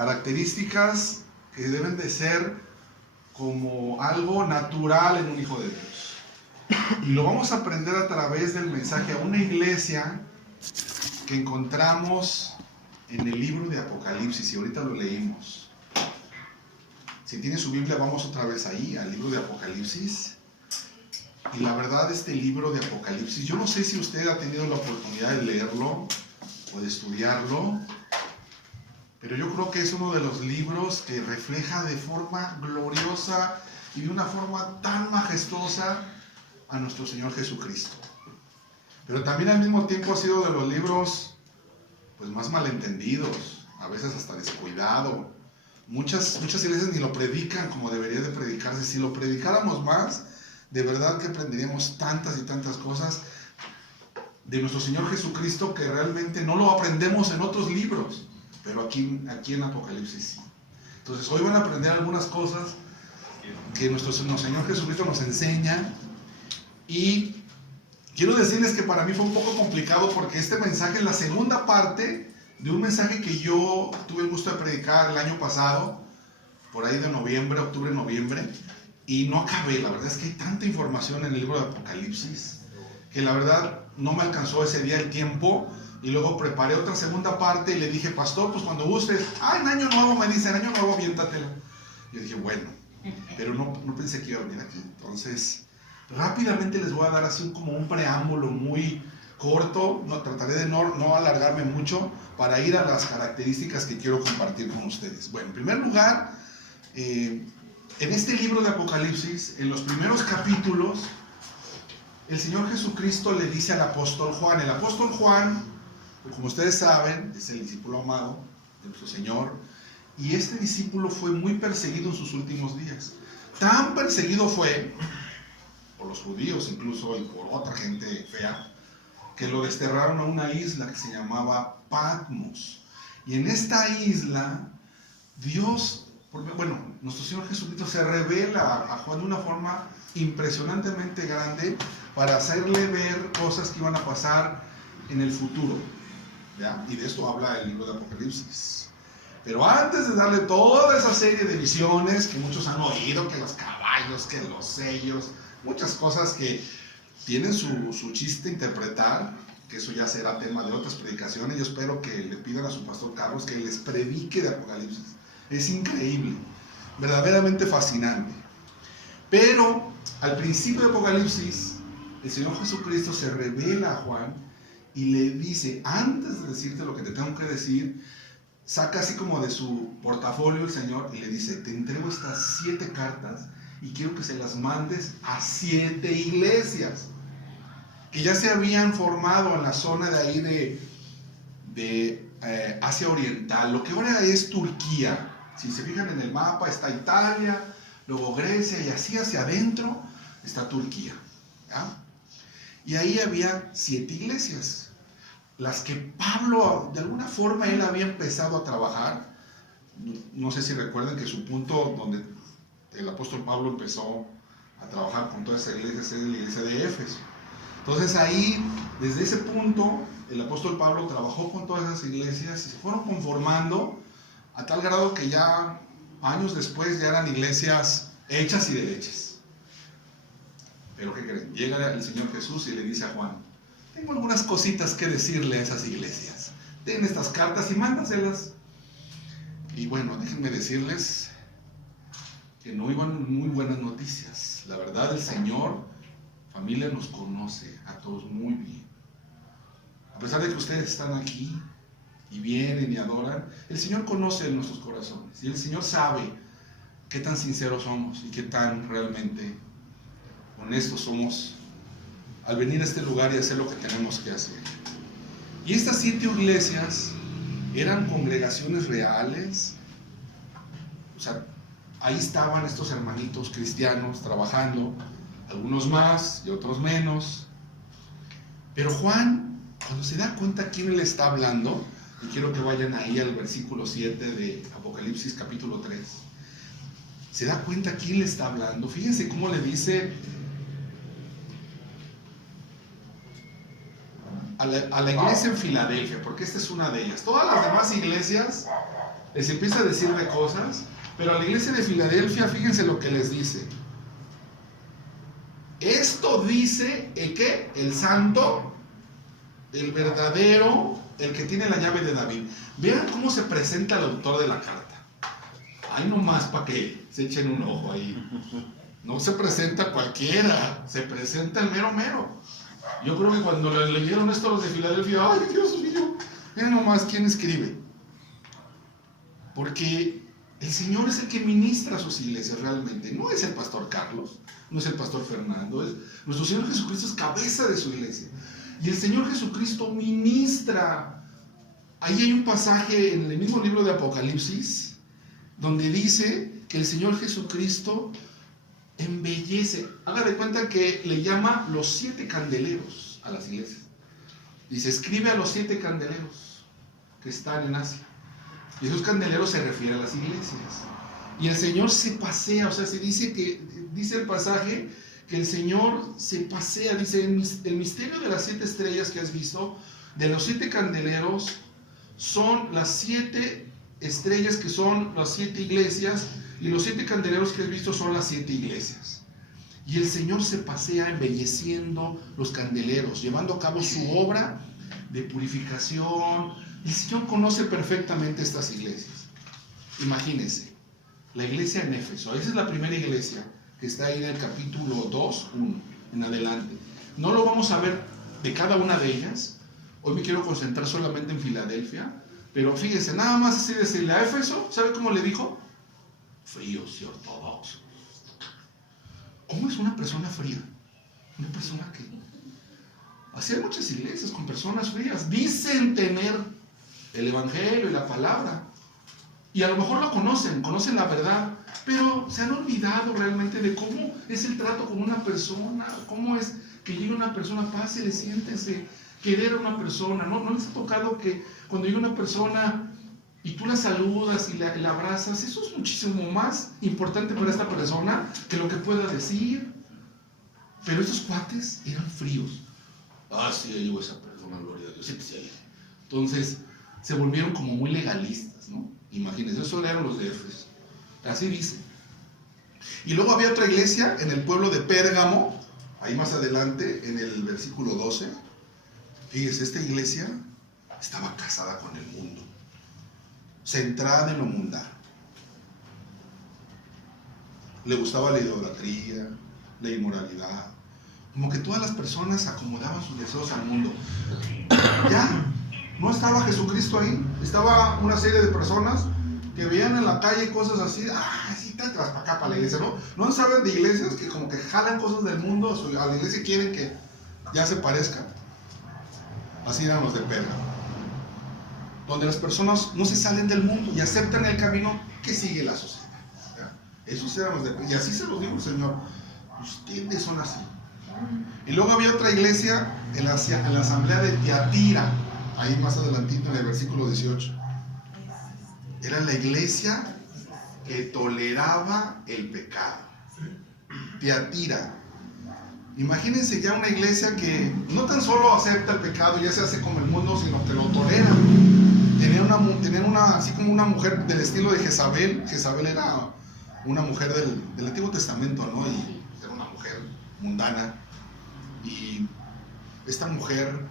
características que deben de ser como algo natural en un hijo de Dios. Y lo vamos a aprender a través del mensaje a una iglesia que encontramos en el libro de Apocalipsis, y ahorita lo leímos. Si tiene su Biblia, vamos otra vez ahí, al libro de Apocalipsis. Y la verdad, este libro de Apocalipsis, yo no sé si usted ha tenido la oportunidad de leerlo o de estudiarlo, pero yo creo que es uno de los libros que refleja de forma gloriosa y de una forma tan majestuosa a nuestro Señor Jesucristo. Pero también al mismo tiempo ha sido de los libros pues más malentendidos, a veces hasta descuidado. Muchas iglesias ni lo predican como debería de predicarse. Si lo predicáramos más, de verdad que aprenderíamos tantas y tantas cosas de nuestro Señor Jesucristo que realmente no lo aprendemos en otros libros, pero aquí en Apocalipsis sí. Entonces hoy van a aprender algunas cosas que nuestro Señor Jesucristo nos enseña, y quiero decirles que para mí fue un poco complicado porque este mensaje es la segunda parte de un mensaje que yo tuve el gusto de predicar el año pasado, por ahí de octubre, noviembre, y no acabé. La verdad es que hay tanta información en el libro de Apocalipsis que la verdad no me alcanzó ese día el tiempo, y luego preparé otra segunda parte y le dije, pastor, pues cuando gustes, en año nuevo me dicen, año nuevo aviéntatela. Yo dije, bueno, pero no pensé que iba a venir aquí. Entonces, rápidamente les voy a dar así como un preámbulo muy corto, trataré de no alargarme mucho para ir a las características que quiero compartir con ustedes. Bueno, en primer lugar, en este libro de Apocalipsis, en los primeros capítulos, el Señor Jesucristo le dice al apóstol Juan. El apóstol Juan, como ustedes saben, es el discípulo amado de nuestro Señor, y este discípulo fue muy perseguido en sus últimos días. Tan perseguido fue, por los judíos incluso, y por otra gente fea, que lo desterraron a una isla que se llamaba Patmos. Y en esta isla, nuestro Señor Jesucristo se revela a Juan de una forma impresionantemente grande para hacerle ver cosas que iban a pasar en el futuro, ¿ya? Y de esto habla el libro de Apocalipsis. Pero antes de darle toda esa serie de visiones que muchos han oído, que los caballos, que los sellos, muchas cosas que tienen su chiste interpretar, que eso ya será tema de otras predicaciones. Yo espero que le pidan a su pastor Carlos que les predique de Apocalipsis. Es increíble, verdaderamente fascinante. Pero al principio de Apocalipsis, el Señor Jesucristo se revela a Juan y le dice, antes de decirte lo que te tengo que decir, saca así como de su portafolio el Señor y le dice, te entrego estas 7 cartas y quiero que se las mandes a 7 iglesias que ya se habían formado en la zona de ahí de Asia Oriental, lo que ahora es Turquía. Si se fijan en el mapa, está Italia, luego Grecia, y así hacia adentro está Turquía, ¿ya? Y ahí había 7 iglesias, las que Pablo, de alguna forma, él había empezado a trabajar. No sé si recuerdan que su punto donde el apóstol Pablo empezó a trabajar con toda esa iglesia es la iglesia de Éfeso. Entonces ahí, desde ese punto, el apóstol Pablo trabajó con todas esas iglesias y se fueron conformando a tal grado que ya años después ya eran iglesias hechas y derechas. Pero ¿qué creen? Llega el Señor Jesús y le dice a Juan, tengo algunas cositas que decirle a esas iglesias. Ten estas cartas y mándaselas. Y bueno, déjenme decirles que no iban muy buenas noticias. La verdad, el Señor, familia, nos conoce a todos muy bien. A pesar de que ustedes están aquí y vienen y adoran, el Señor conoce nuestros corazones. Y el Señor sabe qué tan sinceros somos y qué tan realmente honestos somos al venir a este lugar y hacer lo que tenemos que hacer. Y estas 7 iglesias eran congregaciones reales. O sea, ahí estaban estos hermanitos cristianos trabajando, algunos más y otros menos. Pero Juan, cuando se da cuenta quién le está hablando, y quiero que vayan ahí al versículo 7 de Apocalipsis capítulo 3, se da cuenta quién le está hablando. Fíjense cómo le dice a la iglesia en Filadelfia, porque esta es una de ellas. Todas las demás iglesias les empieza a decir de cosas, pero a la iglesia de Filadelfia, fíjense lo que les dice. Esto dice el ¿qué? El santo, el verdadero, el que tiene la llave de David. Vean cómo se presenta el autor de la carta. Ay, nomás para que se echen un ojo ahí. No se presenta cualquiera, se presenta el mero mero. Yo creo que cuando leyeron esto los de Filadelfia, ay, Dios mío, miren nomás quién escribe. Porque el Señor es el que ministra a sus iglesias realmente. No es el pastor Carlos, no es el pastor Fernando. Nuestro Señor Jesucristo es cabeza de su iglesia. Y el Señor Jesucristo ministra. Ahí hay un pasaje en el mismo libro de Apocalipsis, donde dice que el Señor Jesucristo embellece. Haga de cuenta que le llama los 7 candeleros a las iglesias. Dice, escribe a los 7 candeleros que están en Asia. Y esos candeleros se refieren a las iglesias. Y el Señor se pasea, o sea, se dice que, dice el pasaje, que el Señor se pasea, dice, el misterio de las 7 estrellas que has visto, de los 7 candeleros, son las 7 estrellas que son las 7 iglesias, y los 7 candeleros que has visto son las 7 iglesias. Y el Señor se pasea embelleciendo los candeleros, llevando a cabo su obra de purificación. El Señor conoce perfectamente estas iglesias. Imagínense, la iglesia en Éfeso, esa es la primera iglesia que está ahí en el capítulo 2, 1, en adelante. No lo vamos a ver de cada una de ellas. Hoy me quiero concentrar solamente en Filadelfia, pero fíjense, nada más así decirle a Éfeso, ¿sabe cómo le dijo? Fríos y ortodoxos. ¿Cómo es una persona fría? Una persona que... Así hay muchas iglesias con personas frías. Dicen tener el evangelio y la palabra. Y a lo mejor lo conocen la verdad, pero se han olvidado realmente de cómo es el trato con una persona, cómo es que llega una persona, pásele, siéntese, querer a una persona. ¿No les ha tocado que cuando llega una persona y tú la saludas y la abrazas, eso es muchísimo más importante para esta persona que lo que pueda decir? Pero estos cuates eran fríos. Ah, sí, llegó esa persona, gloria a Dios. Sí. Entonces se volvieron como muy legalistas, ¿no? Imagínense, eso eran los de Éfeso. Así dice. Y luego había otra iglesia en el pueblo de Pérgamo, ahí más adelante, en el versículo 12. Fíjese, esta iglesia estaba casada con el mundo, centrada en lo mundano. Le gustaba la idolatría, la inmoralidad. Como que todas las personas acomodaban sus deseos al mundo. Ya, no estaba Jesucristo ahí, estaba una serie de personas que veían en la calle cosas así, sí, te tras para acá, para la iglesia, ¿no? No saben de iglesias que como que jalan cosas del mundo a la iglesia y quieren que ya se parezca. Así eran los de Pérgamo, donde las personas no se salen del mundo y aceptan el camino que sigue la sociedad. ¿Ya? Esos eran los de Pérgamo, y así se los dijo el Señor, ustedes son así. Y luego había otra iglesia en la asamblea de Tiatira, ahí más adelantito en el versículo 18. Era la iglesia que toleraba el pecado. Tiatira. Imagínense ya una iglesia que no tan solo acepta el pecado y ya se hace como el mundo, sino que lo tolera. Tenían así como una mujer del estilo de Jezabel. Jezabel era una mujer del Antiguo Testamento, ¿no? Y era una mujer mundana. Y esta mujer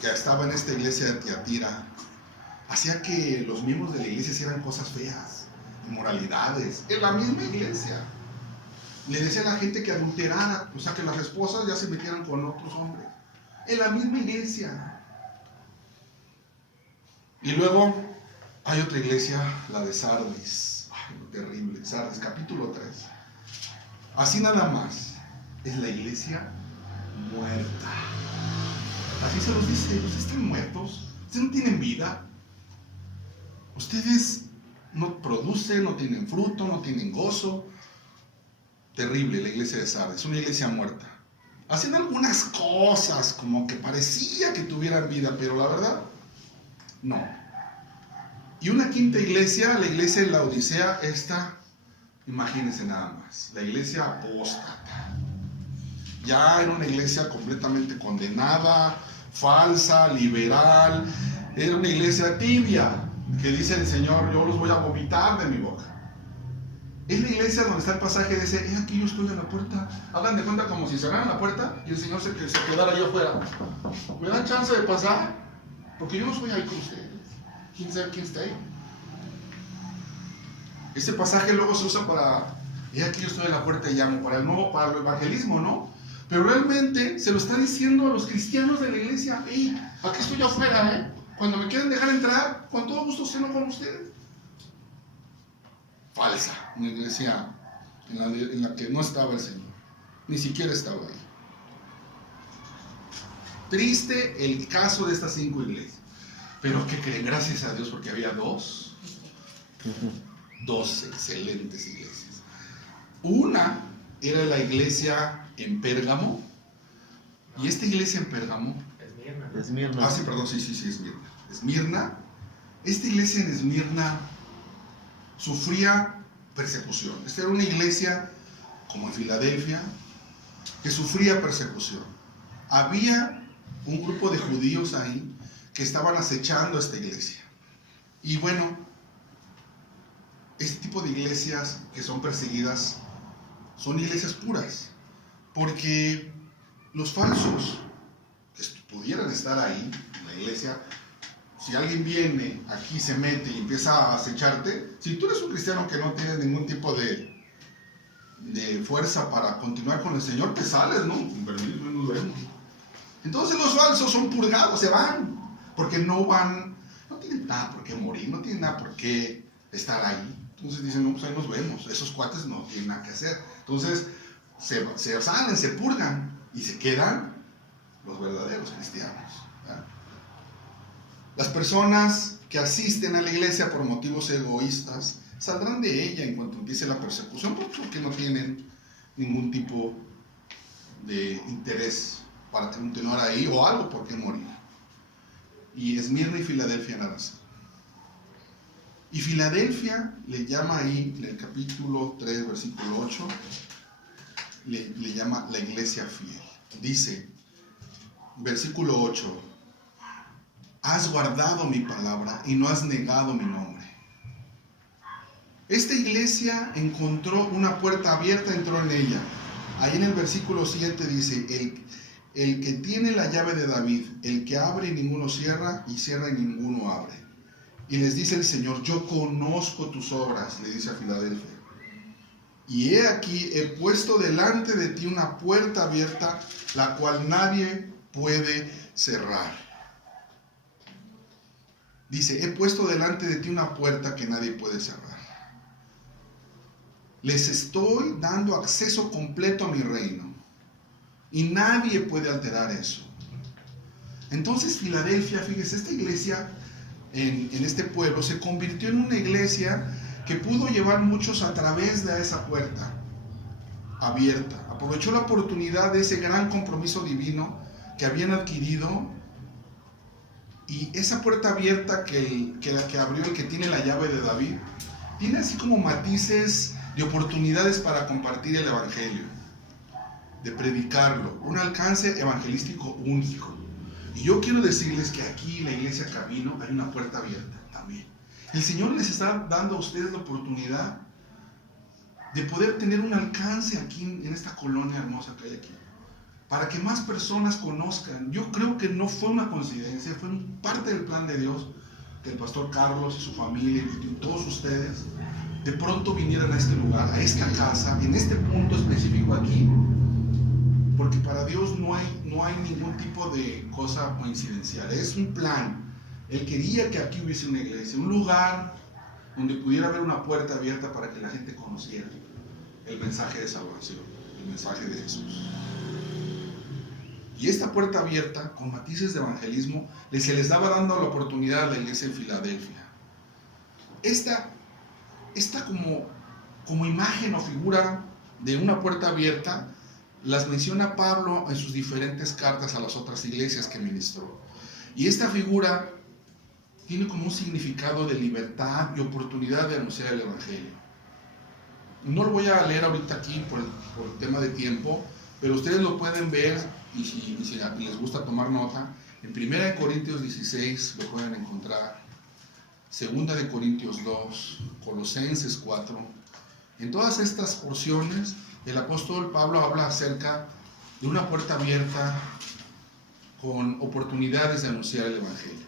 que estaba en esta iglesia de Tiatira hacía que los miembros de la iglesia hicieran cosas feas, inmoralidades, en la misma iglesia. Le decía a la gente que adulterara, o sea, que las esposas ya se metieran con otros hombres, en la misma iglesia. Y luego hay otra iglesia, la de Sardis. Ay, terrible, Sardis, capítulo 3. Así nada más, es la iglesia muerta. Así se los dice, ustedes están muertos, ustedes no tienen vida, ustedes no producen, no tienen fruto, no tienen gozo. Terrible la iglesia de Sardis, una iglesia muerta. Hacían algunas cosas como que parecía que tuvieran vida, pero la verdad, no. Y una quinta iglesia, la iglesia de la Odisea, esta, imagínense nada más, la iglesia apóstata. Ya era una iglesia completamente condenada, falsa, liberal, era una iglesia tibia. que dice el Señor, yo los voy a vomitar de mi boca. Es la iglesia donde está el pasaje de ese, aquí yo estoy a la puerta. Hagan de cuenta como si cerraran la puerta y el Señor se quedara ahí afuera. ¿Me dan chance de pasar? Porque yo no estoy ahí con ustedes. ¿Quién sabe quién está ahí? Este pasaje luego se usa para, aquí yo estoy a la puerta y llamo, para el evangelismo, ¿no? Pero realmente se lo está diciendo a los cristianos de la iglesia, hey, aquí estoy yo afuera, ¿eh? Cuando me quieren dejar entrar, con todo gusto ceno con ustedes. Falsa, una iglesia en la que no estaba el Señor, ni siquiera estaba ahí. Triste el caso de estas 5 iglesias. Pero ¿qué creen? Gracias a Dios, porque había 2 excelentes iglesias. Una era la iglesia en Pérgamo, y esta iglesia en Pérgamo, Esmirna. sí, perdón, sí, Esmirna. Esta iglesia en Esmirna sufría persecución. Esta era una iglesia, como en Filadelfia, que sufría persecución. Había un grupo de judíos ahí que estaban acechando a esta iglesia. Y bueno, este tipo de iglesias que son perseguidas son iglesias puras, porque los falsos que pudieran estar ahí en la iglesia, si alguien viene aquí, se mete y empieza a acecharte, si tú eres un cristiano que no tiene ningún tipo de fuerza para continuar con el Señor, te sales, ¿no? Con permiso, nos vemos. Entonces los falsos son purgados, se van, porque no tienen nada por qué morir, no tienen nada por qué estar ahí. Entonces dicen, no, pues ahí nos vemos, esos cuates no tienen nada que hacer. Entonces se salen, se purgan y se quedan los verdaderos cristianos, ¿verdad? Las personas que asisten a la iglesia por motivos egoístas saldrán de ella en cuanto empiece la persecución, porque no tienen ningún tipo de interés para continuar ahí o algo por qué morir. Y Esmirna y Filadelfia eran así. Y Filadelfia le llama ahí, en el capítulo 3, versículo 8, le llama la iglesia fiel. Dice, versículo 8, has guardado mi palabra y no has negado mi nombre. Esta iglesia encontró una puerta abierta, entró en ella. Ahí en el versículo 7 dice, el que tiene la llave de David, el que abre y ninguno cierra, y cierra y ninguno abre. Y les dice el Señor, yo conozco tus obras, le dice a Filadelfia. Y he aquí, he puesto delante de ti una puerta abierta, la cual nadie puede cerrar. Dice, he puesto delante de ti una puerta que nadie puede cerrar. Les estoy dando acceso completo a mi reino. Y nadie puede alterar eso. Entonces Filadelfia, fíjese, esta iglesia en este pueblo se convirtió en una iglesia que pudo llevar muchos a través de esa puerta abierta. Aprovechó la oportunidad de ese gran compromiso divino que habían adquirido, y esa puerta abierta que la que abrió el que tiene la llave de David, tiene así como matices de oportunidades para compartir el evangelio, de predicarlo, un alcance evangelístico único. Y yo quiero decirles que aquí en la iglesia Camino hay una puerta abierta también. El Señor les está dando a ustedes la oportunidad de poder tener un alcance aquí en esta colonia hermosa que hay aquí, para que más personas conozcan. Yo creo que no fue una coincidencia, fue parte del plan de Dios, que el pastor Carlos y su familia y todos ustedes de pronto vinieran a este lugar, a esta casa, en este punto específico aquí, porque para Dios no hay ningún tipo de cosa coincidencial, es un plan. Él quería que aquí hubiese una iglesia, un lugar donde pudiera haber una puerta abierta para que la gente conociera el mensaje de salvación, el mensaje de Jesús. Y esta puerta abierta, con matices de evangelismo, se les daba dando la oportunidad a la iglesia en Filadelfia. Esta como imagen o figura de una puerta abierta, las menciona Pablo en sus diferentes cartas a las otras iglesias que ministró. Y esta figura tiene como un significado de libertad y oportunidad de anunciar el evangelio. No lo voy a leer ahorita aquí por el tema de tiempo, pero ustedes lo pueden ver, y si les gusta tomar nota, en 1 Corintios 16 lo pueden encontrar. Segunda de Corintios 2, Colosenses 4. En todas estas porciones, el apóstol Pablo habla acerca de una puerta abierta con oportunidades de anunciar el Evangelio.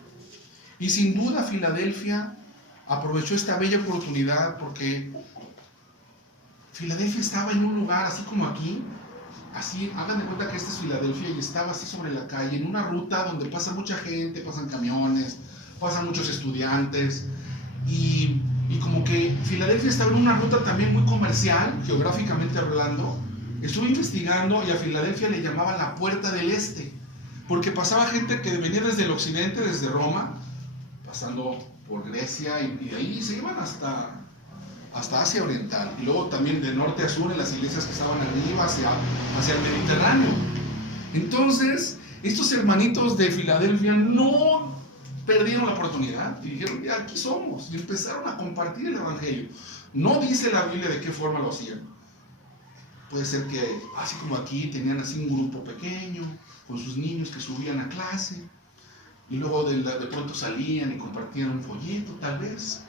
Y sin duda Filadelfia aprovechó esta bella oportunidad porque Filadelfia estaba en un lugar así como aquí, así, hagan de cuenta que esta es Filadelfia y estaba así sobre la calle, en una ruta donde pasa mucha gente, pasan camiones, pasan muchos estudiantes, y como que Filadelfia estaba en una ruta también muy comercial, geográficamente hablando. Estuve investigando y a Filadelfia le llamaban la Puerta del Este, porque pasaba gente que venía desde el occidente, desde Roma, pasando por Grecia, y de ahí se iban hasta Asia Oriental, y luego también de norte a sur en las iglesias que estaban arriba hacia el Mediterráneo. Entonces, estos hermanitos de Filadelfia no perdieron la oportunidad y dijeron, ya aquí somos, y empezaron a compartir el Evangelio. No dice la Biblia de qué forma lo hacían. Puede ser que, así como aquí, tenían así un grupo pequeño, con sus niños que subían a clase, y luego de pronto salían y compartían un folleto, tal vez.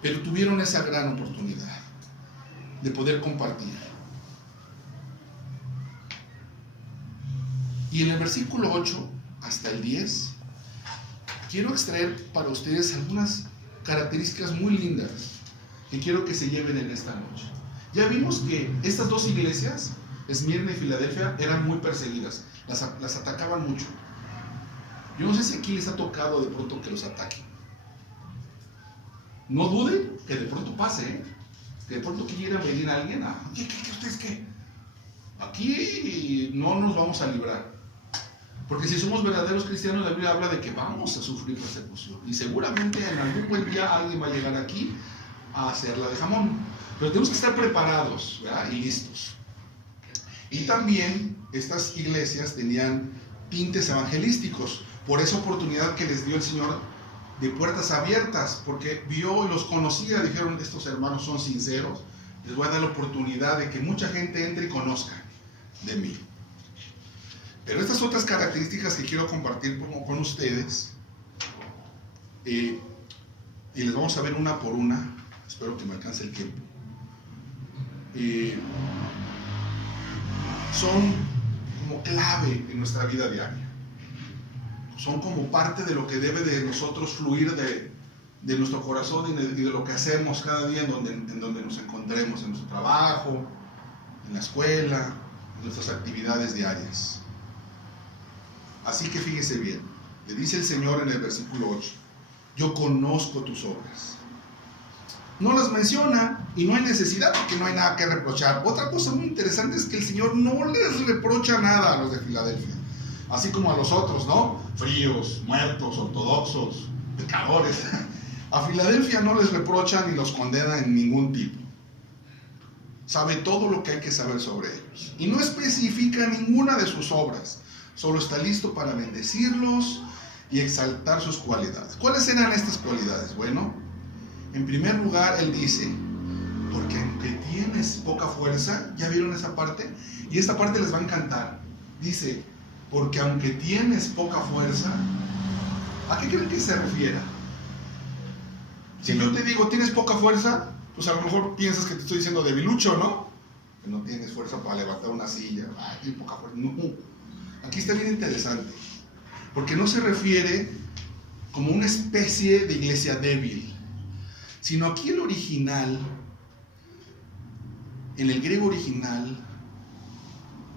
Pero tuvieron esa gran oportunidad de poder compartir. Y en el versículo 8 hasta el 10, quiero extraer para ustedes algunas características muy lindas que quiero que se lleven en esta noche. Ya vimos que estas dos iglesias, Esmirna y Filadelfia, eran muy perseguidas, las atacaban mucho. Yo no sé si aquí les ha tocado de pronto que los ataquen. No duden que de pronto pase, que de pronto quiera venir alguien a, ¿qué ustedes qué? Aquí no nos vamos a librar. Porque si somos verdaderos cristianos, la Biblia habla de que vamos a sufrir persecución. Y seguramente en algún buen día alguien va a llegar aquí a hacerla de jamón. Pero tenemos que estar preparados, ¿verdad? Y listos. Y también estas iglesias tenían tintes evangelísticos por esa oportunidad que les dio el Señor de puertas abiertas, porque vio y los conocía, dijeron, estos hermanos son sinceros, les voy a dar la oportunidad de que mucha gente entre y conozca de mí. Pero estas otras características que quiero compartir con ustedes, y les vamos a ver una por una, espero que me alcance el tiempo, son como clave en nuestra vida diaria. Son como parte de lo que debe de nosotros fluir de nuestro corazón y de lo que hacemos cada día en donde nos encontremos, en nuestro trabajo, en la escuela, en nuestras actividades diarias. Así que fíjese bien, le dice el Señor en el versículo 8, yo conozco tus obras. No las menciona y no hay necesidad porque no hay nada que reprochar. Otra cosa muy interesante es que el Señor no les reprocha nada a los de Filadelfia. Así como a los otros, ¿no? Fríos, muertos, ortodoxos, pecadores. A Filadelfia no les reprocha ni los condena en ningún tipo. Sabe todo lo que hay que saber sobre ellos. Y no especifica ninguna de sus obras. Solo está listo para bendecirlos y exaltar sus cualidades. ¿Cuáles eran estas cualidades? Bueno, en primer lugar, él dice, porque aunque tienes poca fuerza, ¿ya vieron esa parte? Y esta parte les va a encantar. Dice, porque aunque tienes poca fuerza, ¿a qué creen que se refiera? Si yo te digo, ¿tienes poca fuerza? Pues a lo mejor piensas que te estoy diciendo debilucho, ¿no? Que no tienes fuerza para levantar una silla. Ay, tienes poca fuerza. No. Aquí está bien interesante. Porque no se refiere como una especie de iglesia débil. Sino aquí el original, en el griego original,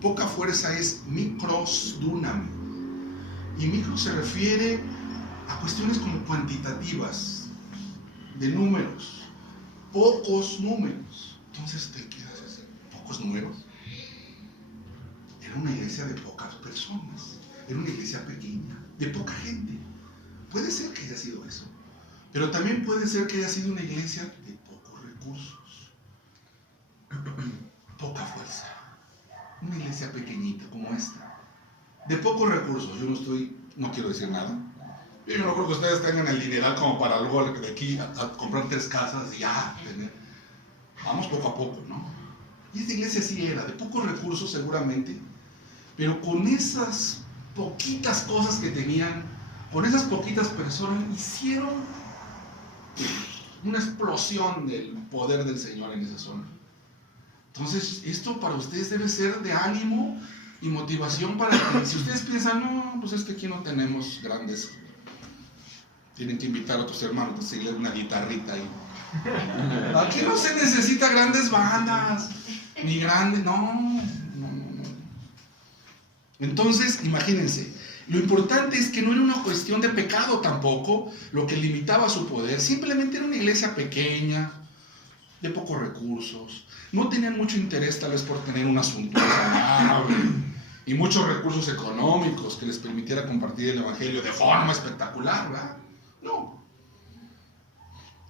poca fuerza es mikros dunam. Y micro se refiere a cuestiones como cuantitativas, de números, pocos números. Entonces te quedas así, pocos números. Era una iglesia de pocas personas, era una iglesia pequeña, de poca gente. Puede ser que haya sido eso, pero también puede ser que haya sido una iglesia de pocos recursos, poca fuerza. Una iglesia pequeñita como esta, de pocos recursos. Yo no quiero decir nada. Yo no creo que ustedes tengan el dineral como para luego de aquí a comprar 3 casas y ya tener. Vamos poco a poco, ¿no? Y esta iglesia sí era, de pocos recursos seguramente, pero con esas poquitas cosas que tenían, con esas poquitas personas, hicieron una explosión del poder del Señor en esa zona. Entonces, esto para ustedes debe ser de ánimo y motivación para que, si ustedes piensan, no, pues es que aquí no tenemos grandes, tienen que invitar a otros hermanos a conseguirle una guitarrita ahí. Aquí no se necesita grandes bandas, ni grandes, no. Entonces, imagínense, lo importante es que no era una cuestión de pecado tampoco lo que limitaba su poder, simplemente era una iglesia pequeña, de pocos recursos, no tenían mucho interés tal vez por tener una suntuosa y muchos recursos económicos que les permitiera compartir el evangelio de forma espectacular, ¿verdad? No.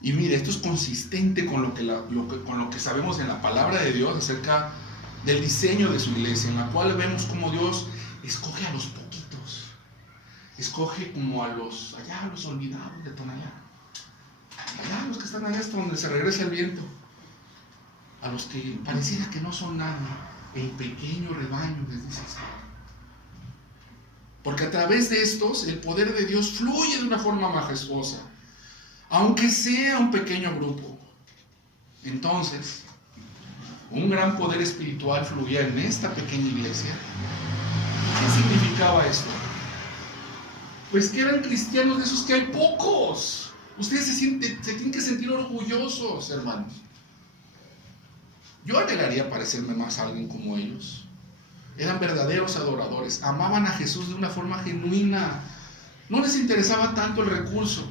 Y mire, esto es consistente con lo que sabemos en la palabra de Dios acerca del diseño de su iglesia, en la cual vemos como Dios escoge a los poquitos, escoge como a los olvidados de Tonalá, allá los que están allá hasta donde se regresa el viento, a los que pareciera que no son nada, el pequeño rebaño, les dice el Señor. Porque a través de estos el poder de Dios fluye de una forma majestuosa, aunque sea un pequeño grupo. Entonces, un gran poder espiritual fluía en esta pequeña iglesia. ¿Qué significaba esto? Pues que eran cristianos de esos que hay pocos. Ustedes se tienen que sentir orgullosos, hermanos. Yo anhelaría parecerme más a alguien como ellos. Eran verdaderos adoradores, amaban a Jesús de una forma genuina, no les interesaba tanto el recurso,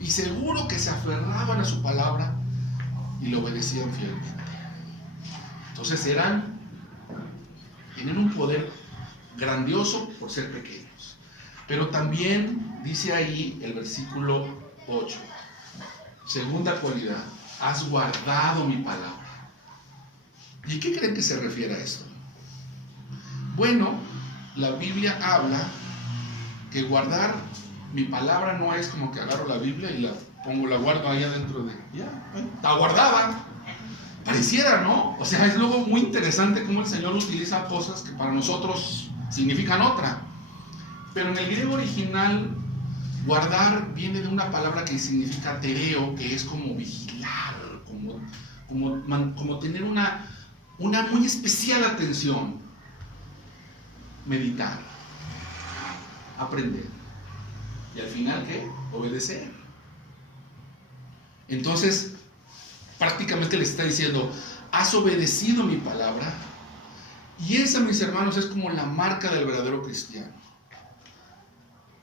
y seguro que se aferraban a su palabra y lo obedecían fielmente. Entonces tenían un poder grandioso por ser pequeños. Pero también dice ahí el versículo 8, segunda cualidad, has guardado mi palabra. ¿Y qué creen que se refiere a esto? Bueno, la Biblia habla que guardar mi palabra no es como que agarro la Biblia y la guardo ahí adentro de... está guardada. Pareciera, ¿no? O sea, es luego muy interesante cómo el Señor utiliza cosas que para nosotros significan otra. Pero en el griego original, guardar viene de una palabra que significa tereo, que es como vigilar, como tener una muy especial atención. Meditar, aprender y al final ¿qué? Obedecer. Entonces prácticamente le está diciendo, has obedecido mi palabra, y esa, mis hermanos, es como la marca del verdadero cristiano.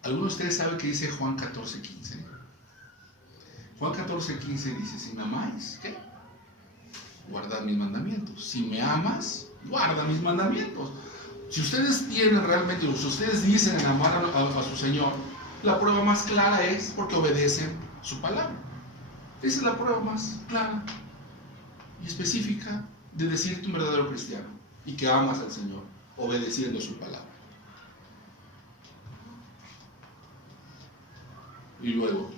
¿Alguno de ustedes sabe qué dice Juan 14:15? Juan 14:15 dice, si me amáis, ¿qué? Guardad mis mandamientos. Si me amas, guarda mis mandamientos. Si ustedes tienen realmente, si ustedes dicen amar a su Señor, la prueba más clara es porque obedecen su palabra. Esa es la prueba más clara y específica de decirte un verdadero cristiano y que amas al Señor, obedeciendo su palabra. Y luego,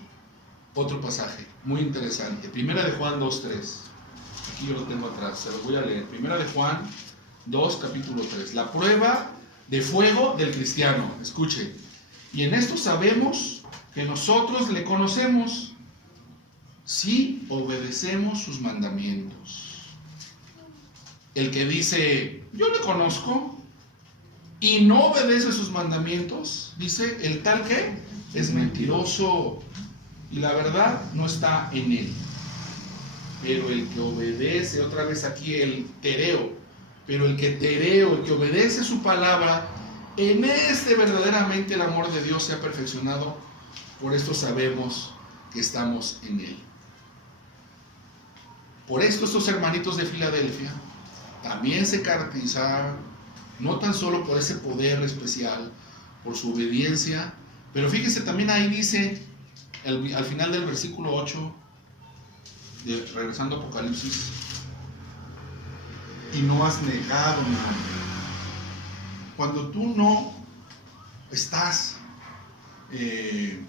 otro pasaje muy interesante, Primera de Juan 2:3. Aquí yo lo tengo atrás, se lo voy a leer. Primera de Juan 2, capítulo 3. La prueba de fuego del cristiano. Escuche. Y en esto sabemos que nosotros le conocemos si obedecemos sus mandamientos. El que dice, yo le conozco, y no obedece sus mandamientos, dice, el tal que es mentiroso, y la verdad no está en él. Pero el que obedece, otra vez aquí el tereo, pero el que obedece su palabra, en este verdaderamente el amor de Dios se ha perfeccionado. Por esto sabemos que estamos en él. Por esto estos hermanitos de Filadelfia también se caracterizaban, no tan solo por ese poder especial, por su obediencia, pero fíjese también ahí dice, al final del versículo 8, regresando a Apocalipsis, y no has negado mi nombre. Cuando tú no estás en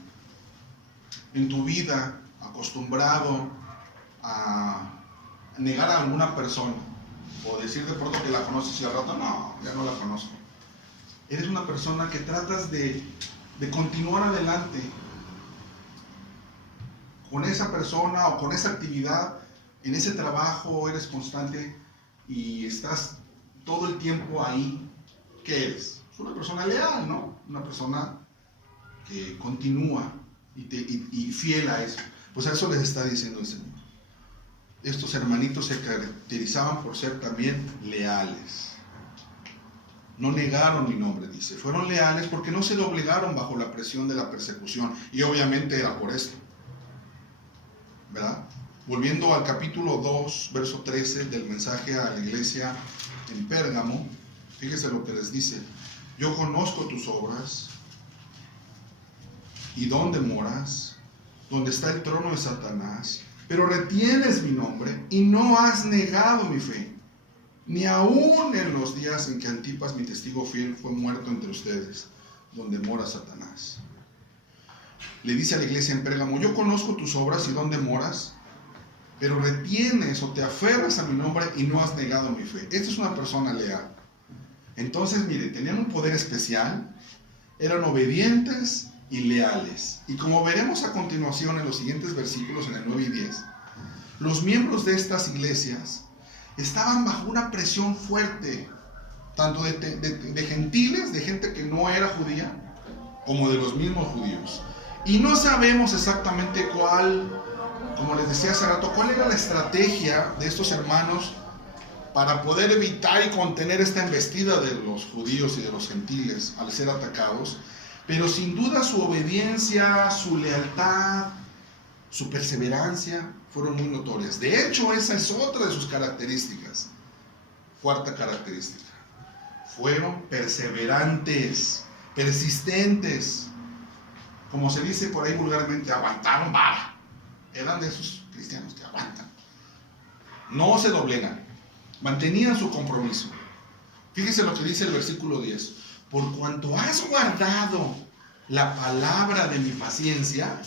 tu vida acostumbrado a negar a alguna persona o decir de pronto que la conoces y al rato no, ya no la conozco, eres una persona que tratas de continuar adelante con esa persona o con esa actividad, en ese trabajo eres constante y estás todo el tiempo ahí, ¿qué eres? Es una persona leal, ¿no? Una persona que continúa y fiel a eso. Pues a eso les está diciendo el Señor. Estos hermanitos se caracterizaban por ser también leales. No negaron mi nombre, dice. Fueron leales porque no se doblegaron bajo la presión de la persecución. Y obviamente era por esto, ¿verdad? Volviendo al capítulo 2, verso 13 del mensaje a la iglesia en Pérgamo, fíjese lo que les dice. Yo conozco tus obras y dónde moras, donde está el trono de Satanás, pero retienes mi nombre y no has negado mi fe, ni aún en los días en que Antipas, mi testigo fiel, fue muerto entre ustedes, donde mora Satanás. Le dice a la iglesia en Pérgamo, yo conozco tus obras y dónde moras, pero retienes o te aferras a mi nombre y no has negado mi fe. Esta es una persona leal. Entonces, mire, tenían un poder especial, eran obedientes y leales. Y como veremos a continuación en los siguientes versículos, en el 9 y 10, los miembros de estas iglesias estaban bajo una presión fuerte, tanto de gentiles, de gente que no era judía, como de los mismos judíos. Y no sabemos exactamente cuál, como les decía hace rato, cuál era la estrategia de estos hermanos para poder evitar y contener esta embestida de los judíos y de los gentiles al ser atacados. Pero sin duda su obediencia, su lealtad, su perseverancia fueron muy notorias. De hecho, esa es otra de sus características. Cuarta característica. Fueron perseverantes, persistentes. Como se dice por ahí vulgarmente, aguantaron vara. Eran de esos cristianos que aguantan. No se doblegan. Mantenían su compromiso. Fíjese lo que dice el versículo 10. Por cuanto has guardado la palabra de mi paciencia,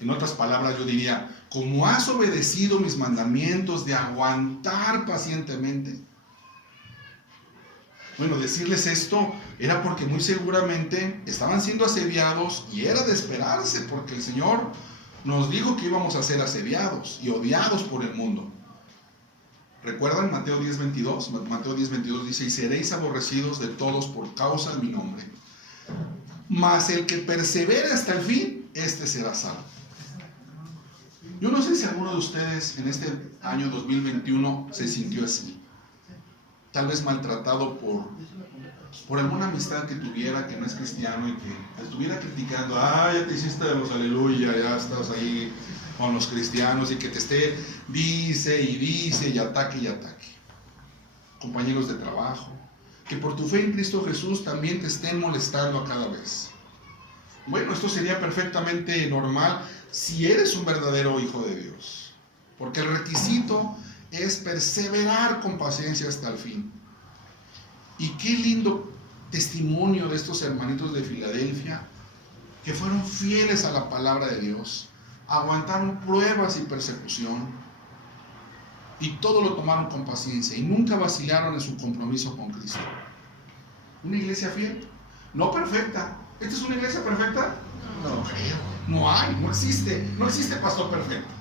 en otras palabras yo diría, como has obedecido mis mandamientos de aguantar pacientemente. Bueno, decirles esto era porque muy seguramente estaban siendo asediados y era de esperarse, porque el Señor nos dijo que íbamos a ser asediados y odiados por el mundo. ¿Recuerdan Mateo 10:22? Mateo 10:22 dice, y seréis aborrecidos de todos por causa de mi nombre. Mas el que persevere hasta el fin, este será salvo. Yo no sé si alguno de ustedes en este año 2021 se sintió así. Tal vez maltratado por alguna amistad que tuviera que no es cristiano y que estuviera criticando, ya te hiciste de los aleluya, ya estás ahí con los cristianos, y que te esté dice y ataque y ataque. Compañeros de trabajo, que por tu fe en Cristo Jesús también te estén molestando a cada vez. Bueno, esto sería perfectamente normal si eres un verdadero hijo de Dios, porque el requisito es perseverar con paciencia hasta el fin. Y qué lindo testimonio de estos hermanitos de Filadelfia, que fueron fieles a la palabra de Dios, aguantaron pruebas y persecución, y todo lo tomaron con paciencia, y nunca vacilaron en su compromiso con Cristo. Una iglesia fiel, no perfecta. ¿Esta es una iglesia perfecta? No creo, no hay, no existe pastor perfecto.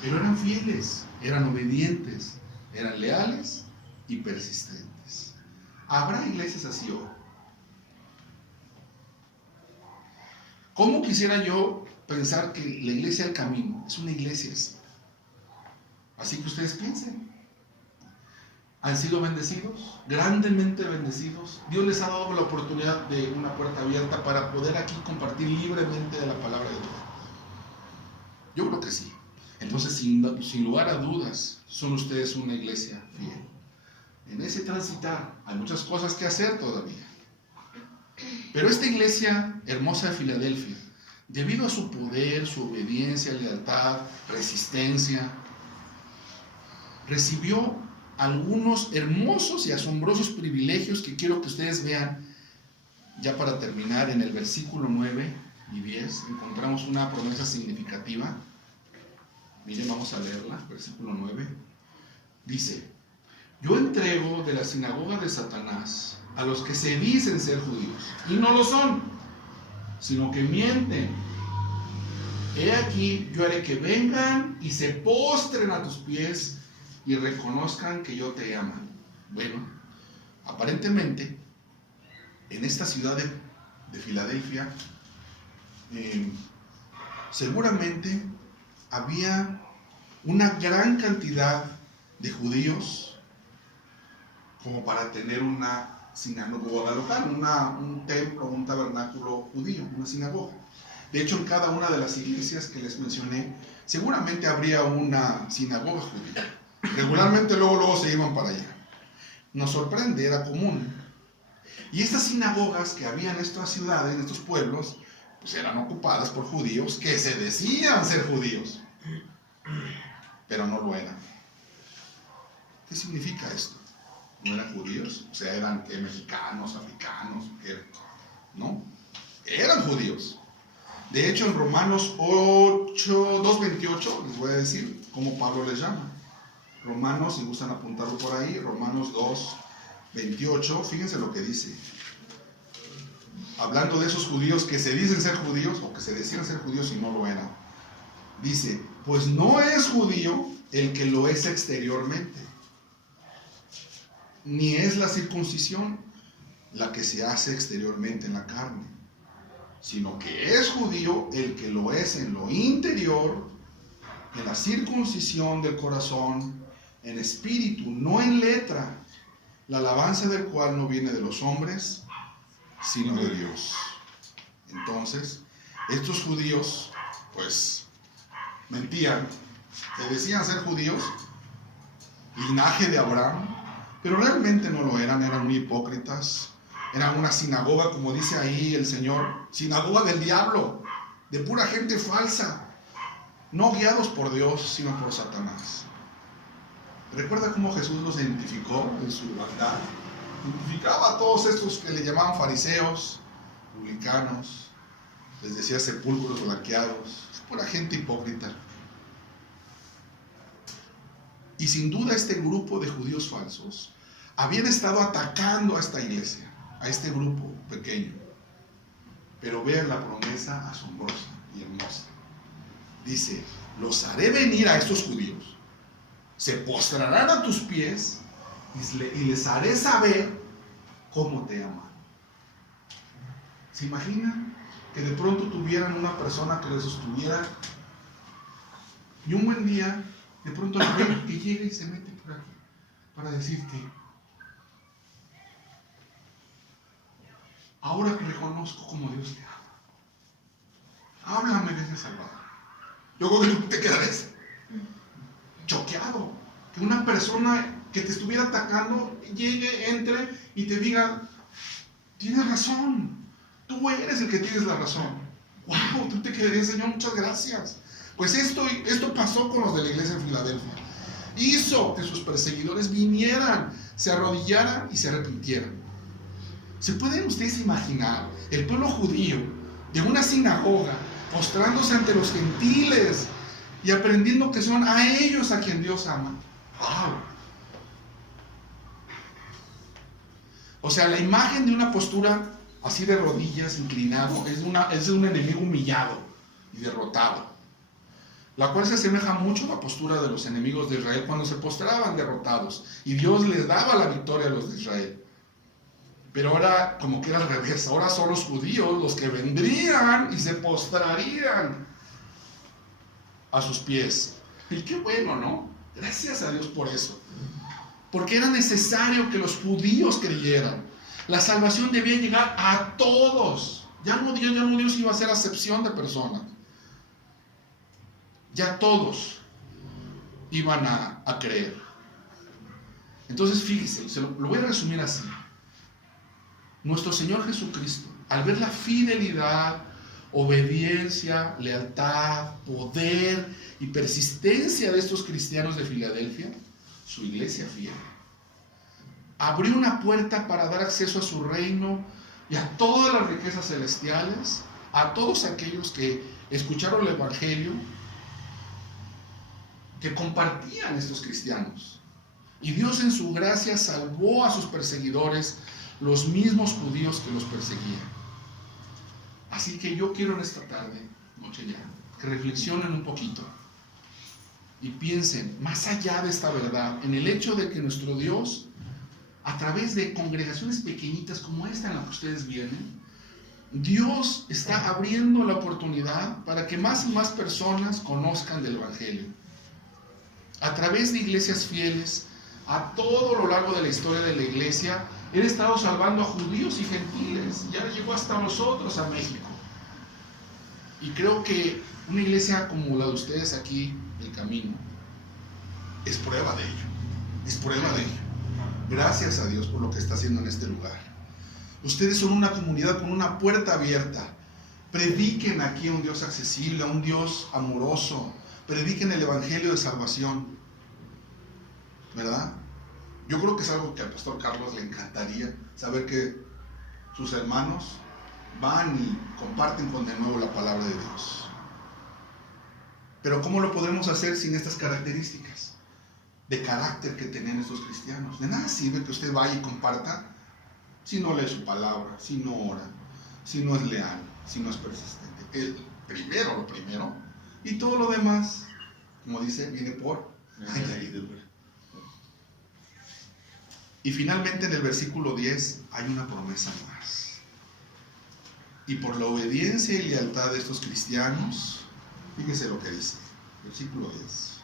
Pero eran fieles, eran obedientes, eran leales y persistentes. ¿Habrá iglesias así hoy? ¿Cómo quisiera yo pensar que la iglesia del camino es una iglesia así? Así que ustedes piensen. ¿Han sido bendecidos? Grandemente bendecidos. Dios les ha dado la oportunidad de una puerta abierta para poder aquí compartir libremente de la palabra de Dios. Yo creo que sí. Entonces, sin lugar a dudas, son ustedes una iglesia fiel. En ese transitar hay muchas cosas que hacer todavía. Pero esta iglesia hermosa de Filadelfia, debido a su poder, su obediencia, lealtad, resistencia, recibió algunos hermosos y asombrosos privilegios que quiero que ustedes vean. Ya para terminar, en el versículo 9 y 10 encontramos una promesa significativa. Miren, vamos a leerla, versículo 9. Dice, yo entrego de la sinagoga de Satanás a los que se dicen ser judíos, y no lo son, sino que mienten. he aquí, yo haré que vengan y se postren a tus pies y reconozcan que yo te amo. Bueno, aparentemente, en esta ciudad de Filadelfia, seguramente había una gran cantidad de judíos como para tener una sinagoga local, un templo, un tabernáculo judío, una sinagoga. De hecho, en cada una de las iglesias que les mencioné, seguramente habría una sinagoga judía. Regularmente luego se iban para allá. Nos sorprende, era común. Y estas sinagogas que había en estas ciudades, en estos pueblos, pues eran ocupadas por judíos que se decían ser judíos, pero no lo eran. ¿Qué significa esto? ¿No eran judíos? O sea, ¿eran qué? ¿Mexicanos, africanos? ¿Qué? ¿No? Eran judíos. De hecho, en Romanos 2:28, les voy a decir cómo Pablo les llama. Romanos, si gustan apuntarlo por ahí, Romanos 2:28, fíjense lo que dice. Hablando de esos judíos que se dicen ser judíos, o que se decían ser judíos y no lo eran. Dice, pues no es judío el que lo es exteriormente, ni es la circuncisión la que se hace exteriormente en la carne, sino que es judío el que lo es en lo interior, en la circuncisión del corazón, en espíritu, no en letra, la alabanza del cual no viene de los hombres, sino de Dios. Entonces, estos judíos, pues, mentían, se decían ser judíos, linaje de Abraham, pero realmente no lo eran, eran muy hipócritas. Eran una sinagoga, como dice ahí el Señor, sinagoga del diablo, de pura gente falsa, no guiados por Dios, sino por Satanás. ¿Recuerda cómo Jesús los identificó en su maldad? Identificaba a todos estos que le llamaban fariseos, publicanos, les decía sepulcros blanqueados, pura gente hipócrita. Y sin duda este grupo de judíos falsos habían estado atacando a esta iglesia, a este grupo pequeño. Pero vean la promesa asombrosa y hermosa. Dice, los haré venir a estos judíos, se postrarán a tus pies y les haré saber cómo te aman. ¿Se imaginan que de pronto tuvieran una persona que les sostuviera y un buen día de pronto la ven que llega y se mete por aquí para decirte, ahora que reconozco cómo Dios te ama, háblame de ese Salvador? Yo creo que tú te quedarías choqueado que una persona que te estuviera atacando llegue, entre y te diga, tienes razón, tú eres el que tienes la razón. Wow, tú te quedarías, Señor, muchas gracias. Pues esto pasó con los de la iglesia en Filadelfia. Hizo que sus perseguidores vinieran, se arrodillaran y se arrepintieran. ¿Se pueden ustedes imaginar el pueblo judío de una sinagoga postrándose ante los gentiles y aprendiendo que son a ellos a quien Dios ama? ¡Wow! O sea, la imagen de una postura así de rodillas, inclinado, es de un enemigo humillado y derrotado, la cual se asemeja mucho a la postura de los enemigos de Israel cuando se postraban derrotados y Dios les daba la victoria a los de Israel. Pero ahora como que era al revés, ahora son los judíos los que vendrían y se postrarían a sus pies. Y qué bueno, ¿no? Gracias a Dios por eso. Porque era necesario que los judíos creyeran. La salvación debía llegar a todos. Ya no Dios iba a hacer acepción de personas. Ya todos iban a creer. Entonces fíjese, lo voy a resumir así. Nuestro Señor Jesucristo, al ver la fidelidad, obediencia, lealtad, poder y persistencia de estos cristianos de Filadelfia, su iglesia fiel, abrió una puerta para dar acceso a su reino y a todas las riquezas celestiales, a todos aquellos que escucharon el Evangelio, que compartían estos cristianos. Y Dios en su gracia salvó a sus perseguidores, los mismos judíos que los perseguían. Así que yo quiero en esta tarde, noche ya, que reflexionen un poquito y piensen más allá de esta verdad, en el hecho de que nuestro Dios, a través de congregaciones pequeñitas como esta en la que ustedes vienen, Dios está abriendo la oportunidad para que más y más personas conozcan del Evangelio. A través de iglesias fieles, a todo lo largo de la historia de la iglesia, Él ha estado salvando a judíos y gentiles, y ahora llegó hasta nosotros a México. Y creo que una iglesia como la de ustedes aquí, El Camino, es prueba de ello, es prueba de ello. Gracias a Dios por lo que está haciendo en este lugar. Ustedes son una comunidad con una puerta abierta. Prediquen aquí a un Dios accesible, a un Dios amoroso. Prediquen el Evangelio de salvación, ¿verdad? Yo creo que es algo que al pastor Carlos le encantaría, saber que sus hermanos van y comparten con de nuevo la palabra de Dios. Pero ¿cómo lo podremos hacer sin estas características de carácter que tenían estos cristianos? De nada sirve que usted vaya y comparta si no lee su palabra, si no ora, si no es leal, si no es persistente. Lo primero, y todo lo demás, como dice, viene por añadidura. Y finalmente en el versículo 10 hay una promesa más. Y por la obediencia y lealtad de estos cristianos, fíjese lo que dice, versículo 10.